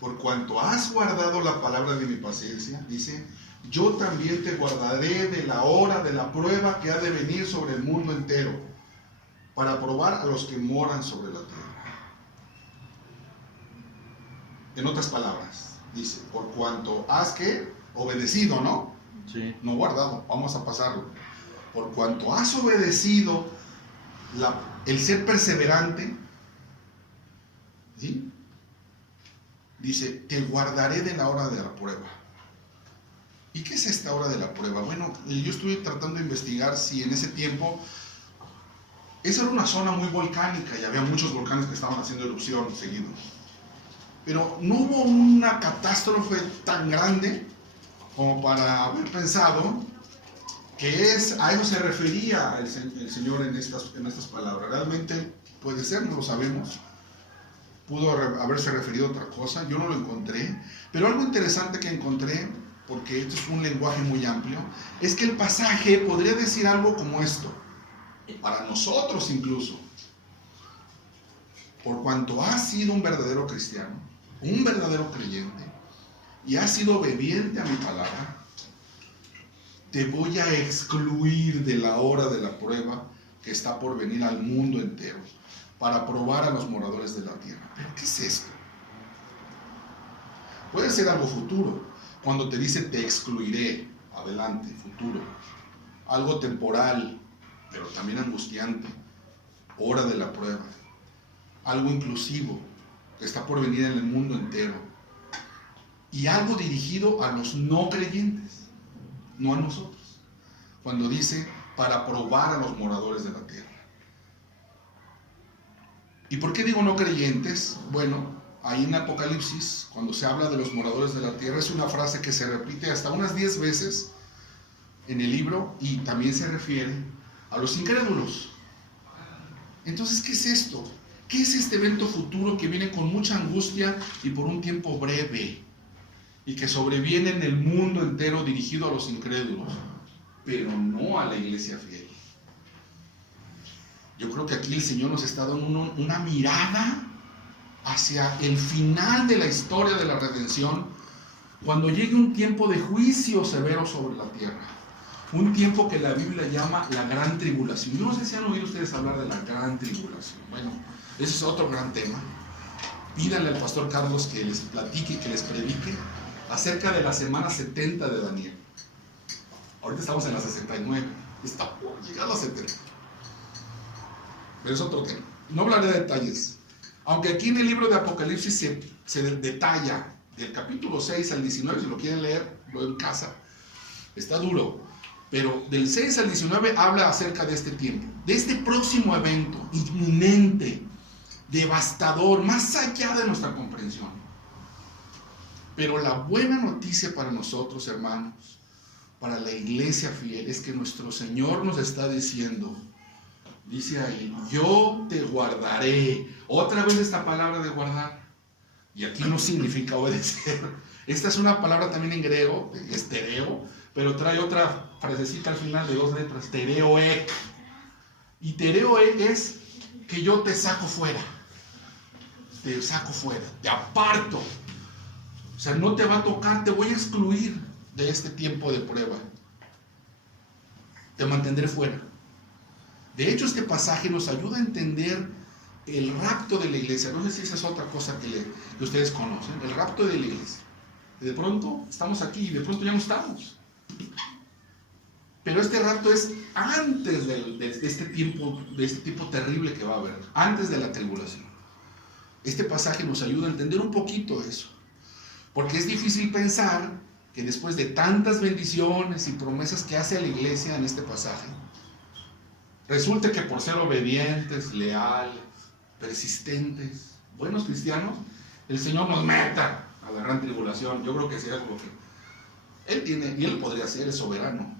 Por cuanto has guardado la palabra de mi paciencia, dice, yo también te guardaré de la hora de la prueba que ha de venir sobre el mundo entero, para probar a los que moran sobre la tierra. En otras palabras, dice, por cuanto has ¿qué? Obedecido, ¿no? Sí. No guardado, vamos a pasarlo. Por cuanto has obedecido el ser perseverante, ¿sí? Dice, te guardaré de la hora de la prueba. ¿Y qué es esta hora de la prueba? Bueno, yo estuve tratando de investigar si en ese tiempo, esa era una zona muy volcánica y había muchos volcanes que estaban haciendo erupción seguido. Pero no hubo una catástrofe tan grande como para haber pensado que a eso se refería el Señor en estas palabras. Realmente puede ser, no lo sabemos. Pudo haberse referido a otra cosa, yo no lo encontré, pero algo interesante que encontré, porque esto es un lenguaje muy amplio, es que el pasaje podría decir algo como esto, para nosotros incluso. Por cuanto has sido un verdadero cristiano, un verdadero creyente, y has sido obediente a mi palabra, te voy a excluir de la hora de la prueba que está por venir al mundo entero, para probar a los moradores de la tierra. ¿Pero qué es esto? Puede ser algo futuro, cuando te dice te excluiré, adelante, futuro. Algo temporal, pero también angustiante, hora de la prueba. Algo inclusivo, que está por venir en el mundo entero. Y algo dirigido a los no creyentes, no a nosotros. Cuando dice para probar a los moradores de la tierra. ¿Y por qué digo no creyentes? Bueno, ahí en Apocalipsis, cuando se habla de los moradores de la tierra, es una frase que se repite hasta unas 10 veces en el libro y también se refiere a los incrédulos. Entonces, ¿qué es esto? ¿Qué es este evento futuro que viene con mucha angustia y por un tiempo breve? Y que sobreviene en el mundo entero dirigido a los incrédulos, pero no a la iglesia fiel. Yo creo que aquí el Señor nos está dando una mirada hacia el final de la historia de la redención, cuando llegue un tiempo de juicio severo sobre la tierra, un tiempo que la Biblia llama la gran tribulación. Yo no sé si han oído ustedes hablar de la gran tribulación. Bueno, ese es otro gran tema. Pídanle al pastor Carlos que les platique y que les predique acerca de la semana 70 de Daniel. Ahorita estamos en la 69, está por llegar a la 70. Pero es otro tema. No hablaré de detalles. Aunque aquí en el libro de Apocalipsis se detalla del capítulo 6 al 19, si lo quieren leer en casa, está duro. Pero del 6 al 19 habla acerca de este tiempo, de este próximo evento inminente, devastador, más allá de nuestra comprensión. Pero la buena noticia para nosotros, hermanos, para la iglesia fiel, es que nuestro Señor nos está diciendo: Dice ahí, yo te guardaré. Otra vez esta palabra de guardar. Y aquí no significa obedecer. Esta es una palabra también en griego, es tereo, pero trae otra frasecita al final de 2 letras, tereoek. Y tereoek es que yo te saco fuera. Te saco fuera, te aparto. O sea, no te va a tocar, te voy a excluir de este tiempo de prueba. Te mantendré fuera. De hecho, este pasaje nos ayuda a entender el rapto de la iglesia. No sé si esa es otra cosa que ustedes conocen. El rapto de la iglesia. De pronto estamos aquí y de pronto ya no estamos. Pero este rapto es antes de este tiempo terrible que va a haber. Antes de la tribulación. Este pasaje nos ayuda a entender un poquito eso. Porque es difícil pensar que después de tantas bendiciones y promesas que hace a la iglesia en este pasaje, resulte que por ser obedientes, leales, persistentes, buenos cristianos, el Señor nos meta a la gran tribulación. Yo creo que sería algo que Él tiene, y Él podría ser, es soberano.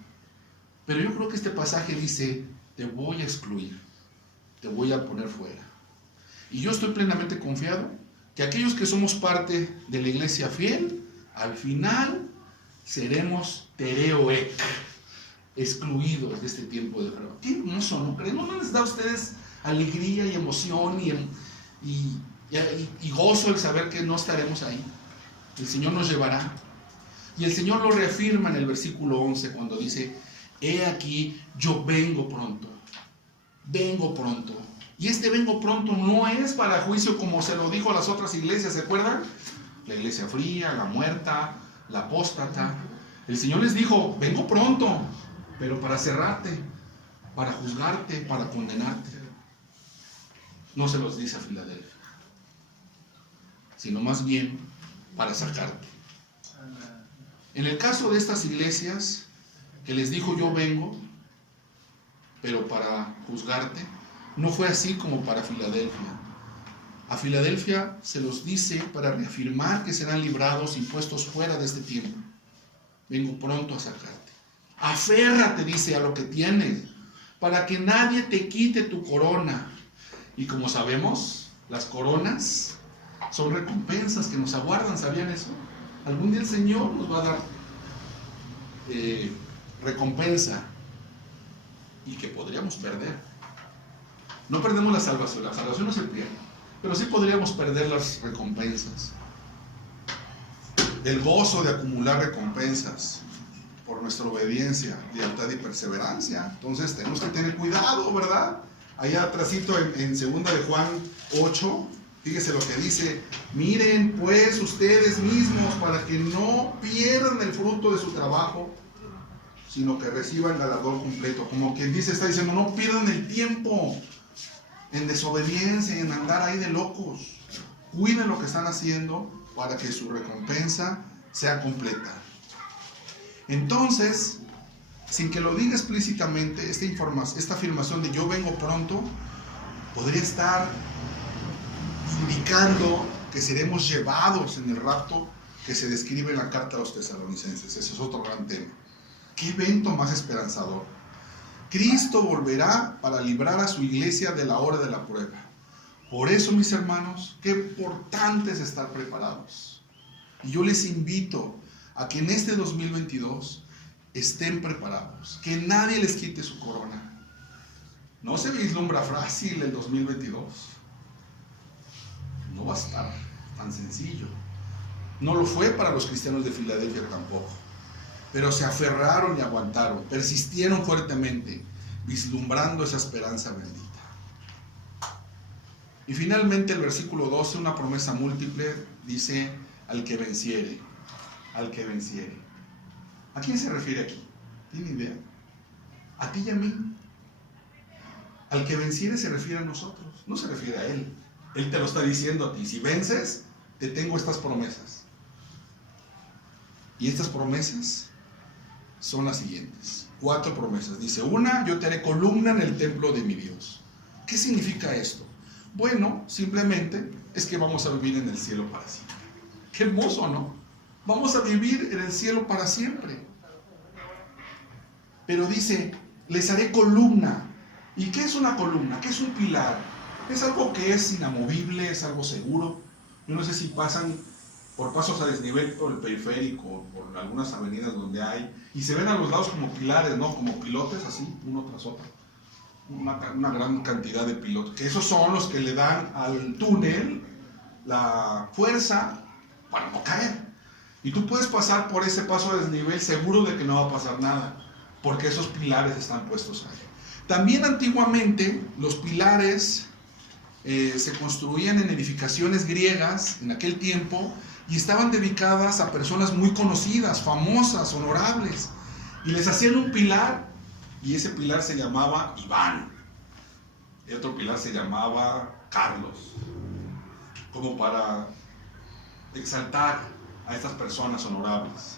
Pero yo creo que este pasaje dice, te voy a excluir, te voy a poner fuera. Y yo estoy plenamente confiado que aquellos que somos parte de la iglesia fiel, al final seremos tereoek, excluidos de este tiempo de prueba. Qué hermoso, ¿no creen? ¿No les da a ustedes alegría y emoción y gozo el saber que no estaremos ahí? El Señor nos llevará. Y el Señor lo reafirma en el versículo 11 cuando dice, he aquí, yo vengo pronto. Vengo pronto. Y este vengo pronto no es para juicio como se lo dijo a las otras iglesias, ¿se acuerdan? La iglesia fría, la muerta, la apóstata. El Señor les dijo, vengo pronto, pero para cerrarte, para juzgarte, para condenarte. No se los dice a Filadelfia, sino más bien para sacarte. En el caso de estas iglesias que les dijo yo vengo, pero para juzgarte, no fue así como para Filadelfia. A Filadelfia se los dice para reafirmar que serán librados y puestos fuera de este tiempo. Vengo pronto a sacarte. Aférrate, dice, a lo que tienes, para que nadie te quite tu corona. Y como sabemos, las coronas son recompensas que nos aguardan, ¿sabían eso? Algún día el Señor nos va a dar recompensa y que podríamos perder. No perdemos la salvación no se pierde, pero sí podríamos perder las recompensas. El gozo de acumular recompensas por nuestra obediencia, lealtad y perseverancia. Entonces tenemos que tener cuidado, ¿verdad? Allá atrásito en 2 de Juan 8, fíjese lo que dice, miren pues ustedes mismos para que no pierdan el fruto de su trabajo, sino que reciban galardón completo. Como quien dice, está diciendo, no pierdan el tiempo en desobediencia, en andar ahí de locos. Cuiden lo que están haciendo para que su recompensa sea completa. Entonces, sin que lo diga explícitamente, esta afirmación de yo vengo pronto, podría estar indicando que seremos llevados en el rapto que se describe en la carta a los tesalonicenses. Ese es otro gran tema. ¿Qué evento más esperanzador? Cristo volverá para librar a su iglesia de la hora de la prueba. Por eso, mis hermanos, qué importante es estar preparados. Y yo les invito a que en este 2022 estén preparados, que nadie les quite su corona. No se vislumbra fácil el 2022. No va a estar tan sencillo. No lo fue para los cristianos de Filadelfia tampoco. Pero se aferraron y aguantaron, persistieron fuertemente, vislumbrando esa esperanza bendita. Y finalmente el versículo 12, una promesa múltiple, dice, al que venciere, al que venciere. ¿A quién se refiere aquí? ¿Tiene idea? A ti y a mí. Al que venciere se refiere a nosotros, no se refiere a él. Él te lo está diciendo a ti, si vences, te tengo estas promesas. Y estas promesas son las siguientes, 4 promesas. Dice, 1, yo te haré columna en el templo de mi Dios. ¿Qué significa esto? Bueno, simplemente es que vamos a vivir en el cielo para siempre. Qué hermoso, ¿no? Vamos a vivir en el cielo para siempre. Pero dice, les haré columna. ¿Y qué es una columna? ¿Qué es un pilar? Es algo que es inamovible, es algo seguro. Yo no sé si pasan por pasos a desnivel por el periférico, por algunas avenidas donde hay, y se ven a los lados como pilares, ¿no? Como pilotes, así, uno tras otro. Una gran cantidad de pilotes, que esos son los que le dan al túnel la fuerza para no caer. Y tú puedes pasar por ese paso a desnivel seguro de que no va a pasar nada, porque esos pilares están puestos ahí. También antiguamente los pilares se construían en edificaciones griegas en aquel tiempo y estaban dedicadas a personas muy conocidas, famosas, honorables, y les hacían un pilar, y ese pilar se llamaba Iván, y otro pilar se llamaba Carlos, como para exaltar a estas personas honorables.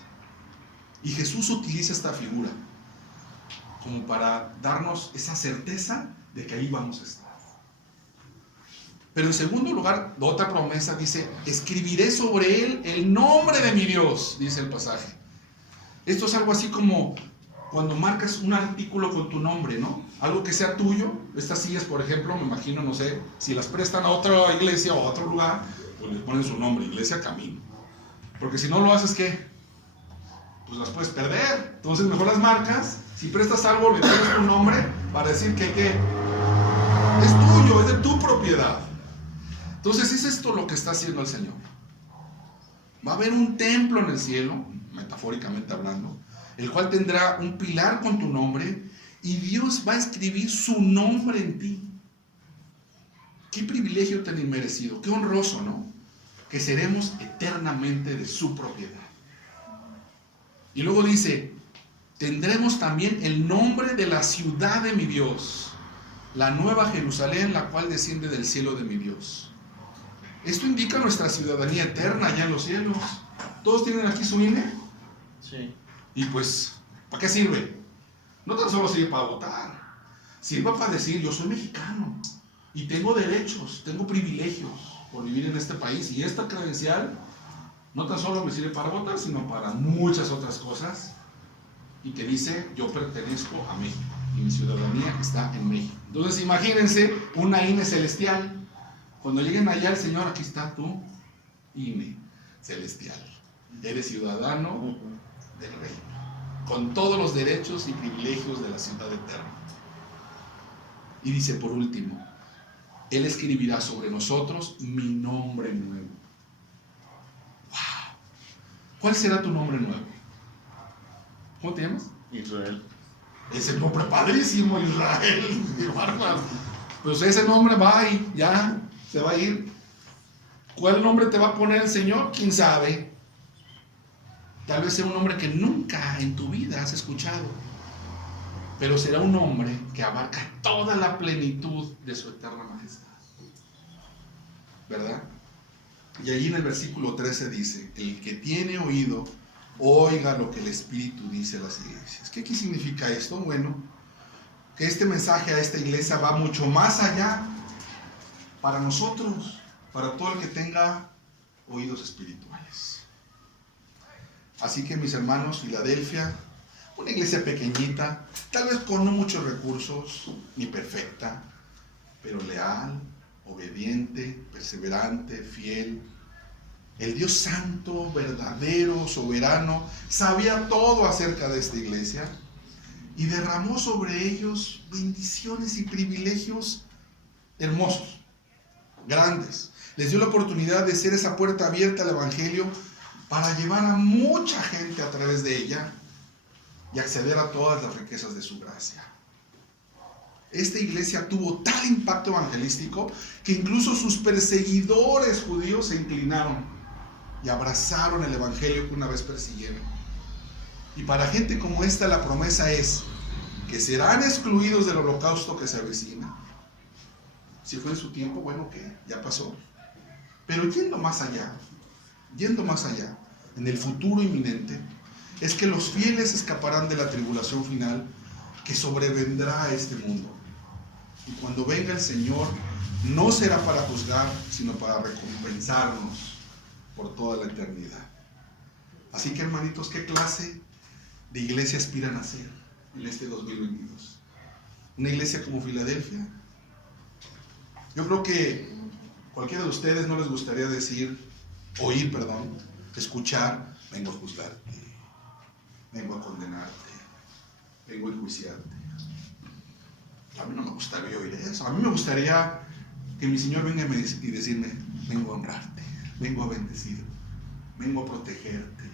Y Jesús utiliza esta figura como para darnos esa certeza de que ahí vamos a estar. Pero en segundo lugar, otra promesa dice, escribiré sobre él el nombre de mi Dios, dice el pasaje. Esto es algo así como cuando marcas un artículo con tu nombre, ¿no? Algo que sea tuyo. Estas sillas, por ejemplo, me imagino, no sé, si las prestan a otra iglesia o a otro lugar, pues les ponen su nombre, Iglesia Camino. Porque si no lo haces, ¿qué? Pues las puedes perder. Entonces mejor las marcas. Si prestas algo, le pones tu nombre para decir que es tuyo, es de tu propiedad. Entonces es esto lo que está haciendo el Señor. Va a haber un templo en el cielo, metafóricamente hablando, el cual tendrá un pilar con tu nombre, y Dios va a escribir su nombre en ti. Qué privilegio tan inmerecido, qué honroso, ¿no? Que seremos eternamente de su propiedad. Y luego dice, tendremos también el nombre de la ciudad de mi Dios, la nueva Jerusalén, la cual desciende del cielo de mi Dios. Esto indica nuestra ciudadanía eterna allá en los cielos. ¿Todos tienen aquí su INE? Sí. Y pues, ¿para qué sirve? No tan solo sirve para votar, sirve para decir, yo soy mexicano y tengo derechos, tengo privilegios por vivir en este país, y esta credencial no tan solo me sirve para votar, sino para muchas otras cosas, y que dice, yo pertenezco a México y mi ciudadanía está en México. Entonces imagínense una INE celestial. Cuando lleguen allá, el Señor, aquí está tu INE celestial. Eres ciudadano del reino, con todos los derechos y privilegios de la ciudad eterna. Y dice por último, Él escribirá sobre nosotros mi nombre nuevo. ¡Wow! ¿Cuál será tu nombre nuevo? ¿Cómo te llamas? Israel. Ese nombre padrísimo, Israel. Pues ese nombre va y ya se va a ir. ¿Cuál nombre te va a poner el Señor? ¿Quién sabe? Tal vez sea un nombre que nunca en tu vida has escuchado, pero será un nombre que abarca toda la plenitud de su eterna majestad. ¿Verdad? Y allí en el versículo 13 dice, el que tiene oído, oiga lo que el Espíritu dice a las iglesias. ¿Qué significa esto? Bueno, que este mensaje a esta iglesia va mucho más allá para nosotros, para todo el que tenga oídos espirituales. Así que mis hermanos, Filadelfia, una iglesia pequeñita, tal vez con no muchos recursos, ni perfecta, pero leal, obediente, perseverante, fiel. El Dios santo, verdadero, soberano, sabía todo acerca de esta iglesia y derramó sobre ellos bendiciones y privilegios hermosos, grandes. Les dio la oportunidad de ser esa puerta abierta al Evangelio para llevar a mucha gente a través de ella y acceder a todas las riquezas de su gracia. Esta iglesia tuvo tal impacto evangelístico que incluso sus perseguidores judíos se inclinaron y abrazaron el Evangelio que una vez persiguieron. Y para gente como esta la promesa es que serán excluidos del holocausto que se avecina. Si fue en su tiempo, bueno, que ya pasó. Pero yendo más allá, en el futuro inminente, es que los fieles escaparán de la tribulación final que sobrevendrá a este mundo. Y cuando venga el Señor, no será para juzgar, sino para recompensarnos por toda la eternidad. Así que, hermanitos, ¿qué clase de iglesia aspiran a ser en este 2022? una iglesia como Filadelfia. Yo creo que cualquiera de ustedes no les gustaría escuchar, vengo a juzgarte, vengo a condenarte, vengo a enjuiciarte. A mí no me gustaría oír eso. A mí me gustaría que mi Señor venga y decirme, vengo a honrarte, vengo a bendecir, vengo a protegerte.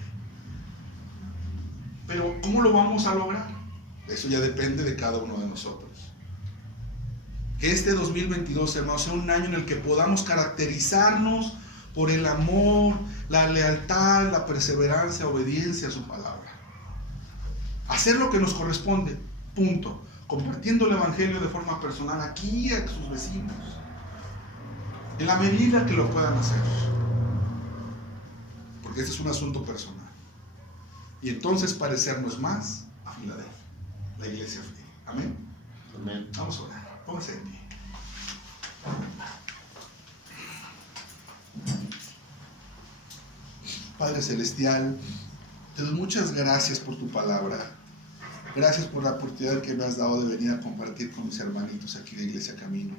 Pero ¿cómo lo vamos a lograr? Eso ya depende de cada uno de nosotros. Que este 2022, hermanos, sea un año en el que podamos caracterizarnos por el amor, la lealtad, la perseverancia, obediencia a su palabra. Hacer lo que nos corresponde, punto. Compartiendo el Evangelio de forma personal aquí a sus vecinos, en la medida que lo puedan hacer, porque este es un asunto personal. Y entonces parecernos más a Filadelfia, la iglesia fiel. Amén. Amén. Vamos a orar. Póngase en pie. Padre Celestial, te doy muchas gracias por tu palabra. Gracias por la oportunidad que me has dado de venir a compartir con mis hermanitos aquí de Iglesia Camino.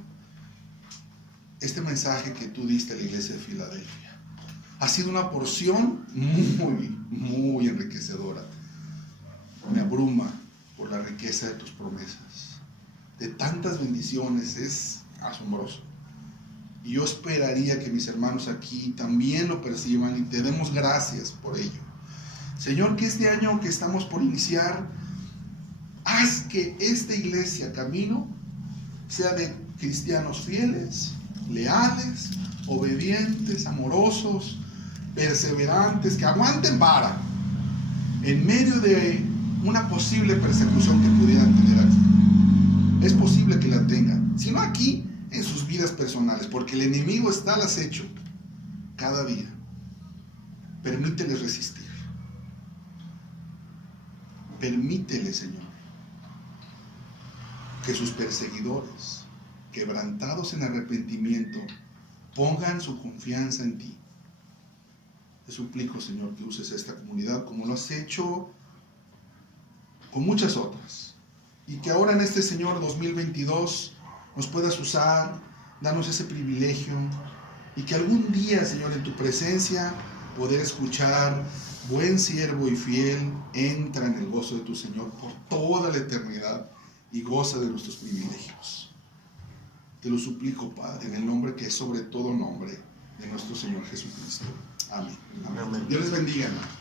Este mensaje que tú diste a la iglesia de Filadelfia ha sido una porción muy enriquecedora. Me abruma por la riqueza de tus promesas, de tantas bendiciones, es asombroso. Y yo esperaría que mis hermanos aquí también lo perciban y te demos gracias por ello. Señor, que este año que estamos por iniciar, haz que esta iglesia Camino sea de cristianos fieles, leales, obedientes, amorosos, perseverantes, que aguanten vara en medio de una posible persecución que pudieran tener aquí. Es posible que la tengan, si no aquí, en sus vidas personales, porque el enemigo está al acecho cada día. Permíteles resistir. Permítele, Señor, que sus perseguidores, quebrantados en arrepentimiento, pongan su confianza en ti. Te suplico, Señor, que uses esta comunidad como lo has hecho con muchas otras, y que ahora en este, Señor, 2022 nos puedas usar, darnos ese privilegio, y que algún día, Señor, en tu presencia poder escuchar: buen siervo y fiel, entra en el gozo de tu Señor por toda la eternidad y goza de nuestros privilegios. Te lo suplico, Padre, en el nombre que es sobre todo nombre, de nuestro Señor Jesucristo. Amén. Amén. Dios les bendiga, hermano.